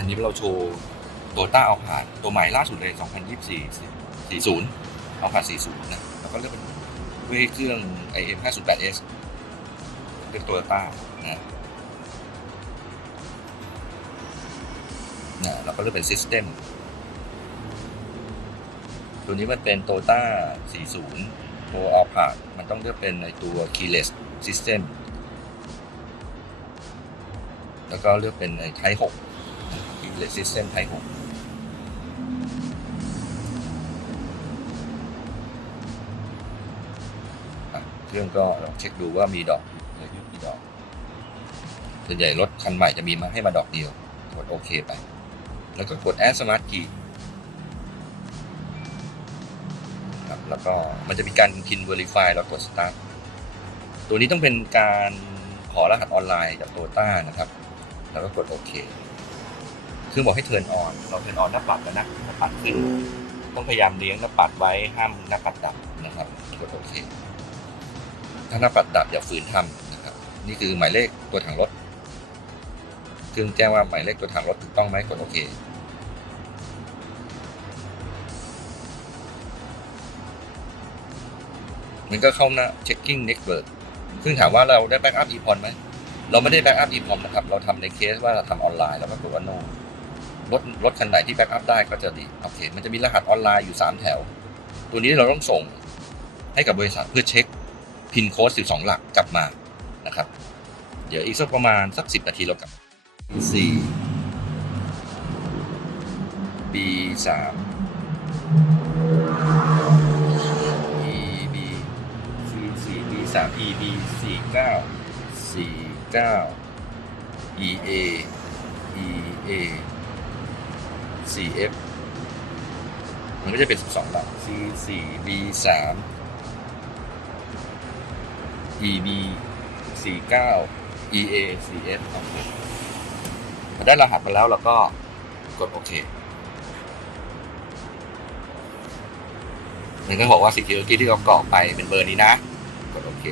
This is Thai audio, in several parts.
อันนี้เราโชว์โตต้าเอาผ่านตัวใหม่ล่าสุดเลย 2024 40เอาผ่าน40 นะ แล้วก็เลือกเป็นด้วยเครื่อง IM 508S เลือกโตต้านะนะเราก็เลือกเป็นซิสเต็มตัวนี้มันเป็นโตต้า40 ตัวเอาผ่านมันต้องเลือกเป็นในตัว Keyless System แล้วก็เลือกเป็นในไทป์6 หรืซิสเต็มไทหกเครื่องก็ลองเช็คดูว่ามีดอกหรือยุดมีดอก ส่วนใหญ่รถคันใหม่จะมีมาให้มาดอกเดียว กดโอเคไป แล้วก็กดแอดสมาร์ทกีครับแล้วก็มันจะมีการพิน Verify แเรากดสตาร์ทตัวนี้ต้องเป็นการขอรหัสออนไลน์จากโตต้านะครับ แล้วก็กดโอเค เครื่องบอกให้เทิร์นออนเราเทิร์นออนหน้าปัดแล้วนะหน้าปัดขึ้นต้องพยายามเลี้ยงหน้าปัดไว้ห้ามหน้าปัดดับนะครับกดโอเคถ้าหน้าปัดดับอย่าฝืนทำนะครับ นี่คือหมายเลขตัวถังรถเครื่องแจ้งว่าหมายเลขตัวถังรถถูกต้องไหมกดโอเคมันก็เข้าหน้า checking network ซึ่งถามว่าเราได้ backup EPON ไหม เราไม่ได้ backup EPON นะครับ เราทำในเคสว่าเราทำออนไลน์ แล้วก็กดว่า no รถรถคันไหนที่ backup ได้ก็จะดีโอเคมันจะมีรหัสออนไลน์อยู่ 3 แถว ตัวนี้เราต้องส่งให้กับบริษัทเพื่อเช็คพินโค้ด12 หลักกลับมานะครับ เดี๋ยวอีกสักประมาณสัก 10 นาทีเรากลับ B4 B3 EB C4 B3 EB 49 49 EA EA CF มันก็จะเป็น 12 หลัก C4 B3 EB 49 EA CF โอเคพอได้รหัสมาแล้วเราก็กดโอเคมันก็บอกว่า security ที่เรากรอกไปเป็นเบอร์นี้นะ กดโอเค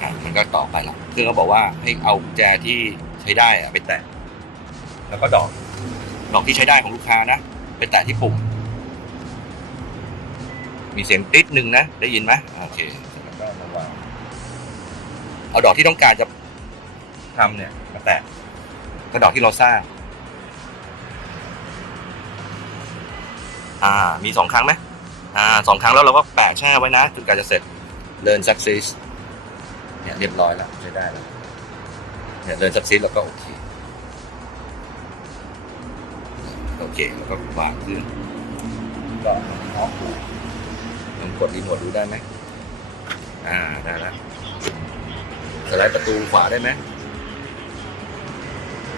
อะมันก็ต่อไปละเครื่องก็บอกว่าให้เอากุญแจที่ใช้ได้อะไปแตะแล้วก็ดอก ดอกที่ใช้ได้ของลูกค้านะ ไปแตะที่ปุ่ม มีเสียงติ๊ดหนึ่งนะ ได้ยินไหมโอเคเอาดอกที่ต้องการจะทำเนี่ยมาแตะก็ดอกที่เราสร้าง อ่า มีสองครั้งไหมอ่าสองครั้งแล้วเราก็แปะแช่ไว้นะจนกว่าจะเสร็จ learn success เนี่ยเรียบร้อยแล้วใช้ได้แล้วเนี่ย learn success แล้วก็โอเค โอเคแล้วก็วางขึ้นก็ออฟดูลองกดรีโมทดูได้ไหมอ่าได้แล้วสไลด์ประตูขวาได้ไหม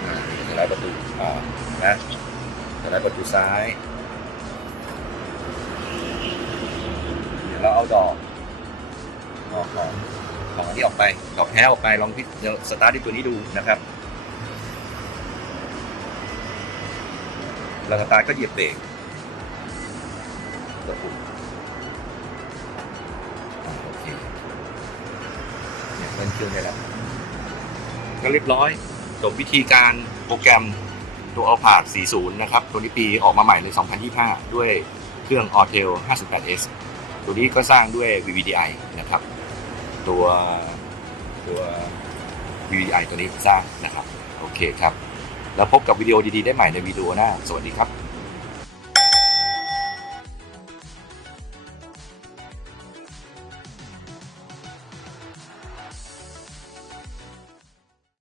อ่าสไลด์ประตูอ่านะสไลด์ประตูซ้ายเดี๋ยวเราเอาดอกดอกของของอันนี้ออกไปดอกแท้ออกไปลองพิเดี๋ยวสตาร์ทที่ตัวนี้ดูนะครับ เราสตาร์ทก็เหยียบเบรกกดปุ่มโอเคเนี่ยเล่นเครื่องได้แล้วก็เรียบร้อยจบวิธีการโปรแกรมตัว a l p a r 40 นะครับ ตัวนี้ปีออกมาใหม่เลย 2025 ด้วยเครื่อง Autel 58S ตัวนี้ก็สร้างด้วย VVDI นะครับ ตัวตัว VVDI ตัวนี้สร้างนะครับ โอเคครับ แล้วพบกับวิดีโอดีๆได้ใหม่ในวิดีโอหน้า สวัสดีครับ